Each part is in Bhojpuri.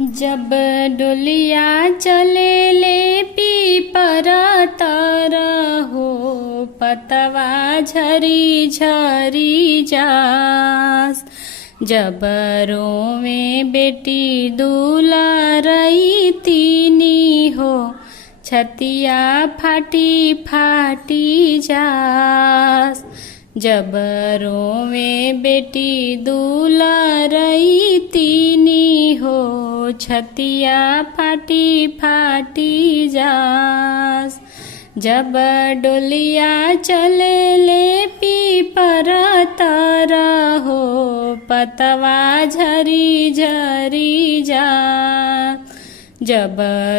जब डोलिया चले ले पीपर तर हो, पतवा झरी झरी जास। जब रोवे बेटी दुलारई तीनी हो, छतिया फाटी फाटी जास। जब रोवे बेटी दुलारई तीनी हो, छतिया फाटी फाटी जास। जब डोलिया चले ले पीपर तर हो, पतवा झरी झरी जास। जब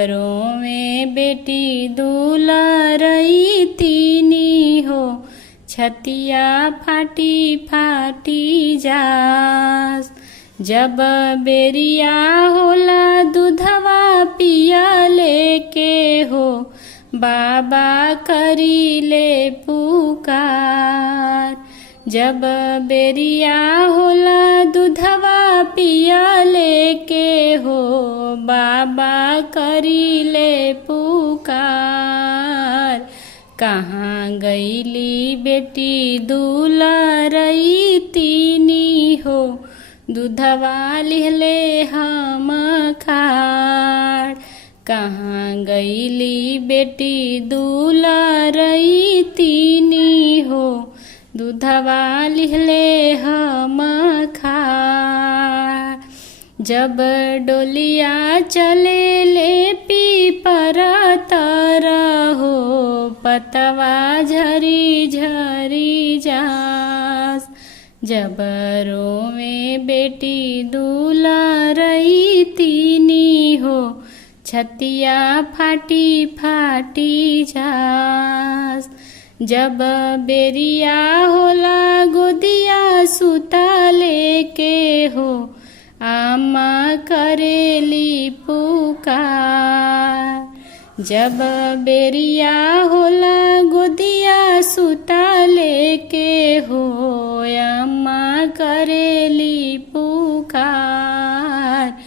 रोवे बेटी दुलारई तीनी हो, छतिया फाटी फाटी जास। जब बेरिया होला दूधवा पिया लेके हो, बाबा करी ले पुकार। जब बेरिया होला दूधवा पिया लेके हो, बाबा करी ले पुकार। कहाँ गईली बेटी दुलारई तीनी हो, दूधवा लिहले हम खाड़। कहाँ गईली बेटी दुलारई तीनी हो, दूधवा लिहले हम खाड़। जब डोलिया चले ले पीपर तर हो, पतवा झरी झरी जास। जब रोवे बेटी दुलारई तीनी हो, छतिया फाटी फाटी जास। जब बेरिया होला गोदिया सुता लेके हो, आमा करेली पुकार। जब बेरिया होला गोदिया सुता लेके हो, आमा करेली पुकार।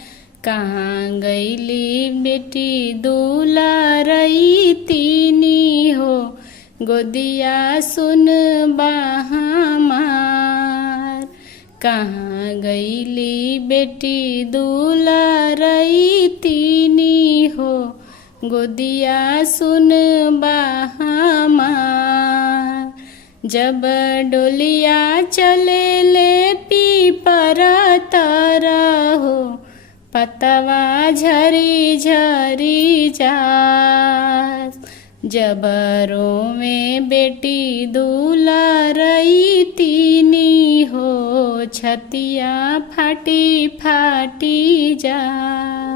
कहाँ गईली बेटी दुलारई तीनी हो, गोदिया सुन हमार। कहाँ गईली बेटी दुलारई तीनी हो, गोदिया सुन हमार। जब डोलिया चले ले पीपर तर हो, पतवा झरी झरी जास। जब रोवे बेटी दुलारई तीनी हो, छतिया फाटी फाटी जास।